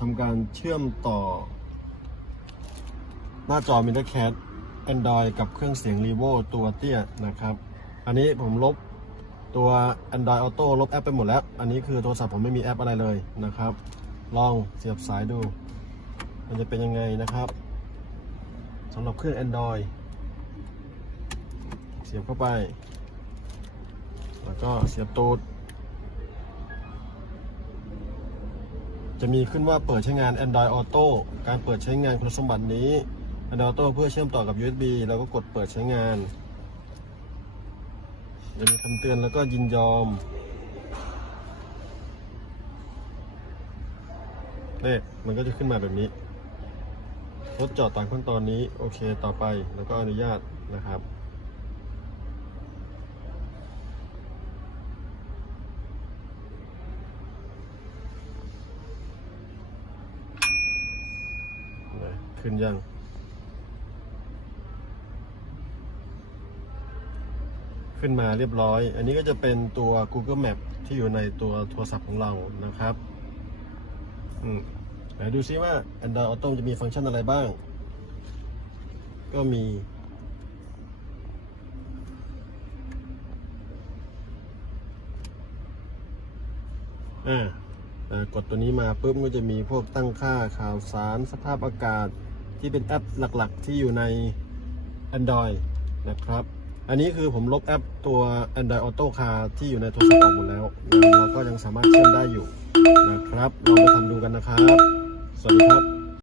ทำการเชื่อมต่อ หน้าจอ m i n t e r Cat Android กับเครื่องเสียง r e v o ตัวเตี้ยนะครับ อันนี้ผมลบตัว Android Auto ลบแอปไปหมดแล้ว อันนี้คือโทรศัพท์ผมไม่มีแอปอะไรเลยนะครับ ลองเสียบสายดู มันจะเป็นยังไงนะครับสำหรับเครื่อง Android เสียบเข้าไป แล้วก็เสียบตูด จะมีขึ้นว่าเปิดใช้งาน Android Auto การเปิดใช้งานคุณสมบัตินี้ Android Auto เพื่อเชื่อมต่อกับ USB แล้วก็กดเปิดใช้งาน จะมีคำเตือนแล้วก็ยินยอมนี่มันก็จะขึ้นมาแบบนี้ทดจอดตามขั้นตอนนี้ โอเคต่อไปแล้วก็อนุญาตนะครับ นะ ขึ้นยัง ขึ้นมาเรียบร้อย อันนี้ก็จะเป็นตัว Google Map ที่อยู่ในตัวโทรศัพท์ของเรานะครับ อืมไหนดูซิว่า Android Auto จะมีฟังก์ชันอะไรบ้าง ก็มี อ่าอ่า กดตัวนี้มาปุ๊บก็จะมีพวกตั้งค่าข่าวสารสภาพอากาศ ที่เป็นแอปหลักๆ ที่อยู่ใน Android นะครับ อันนี้คือผมลบแอปตัว Android Auto Car ที่อยู่ในโทรศัพท์ออกหมดแล้ว เราก็ยังสามารถเชื่อมได้อยู่นะครับ เราไปทำดูกันนะครับ สวัสดีครับ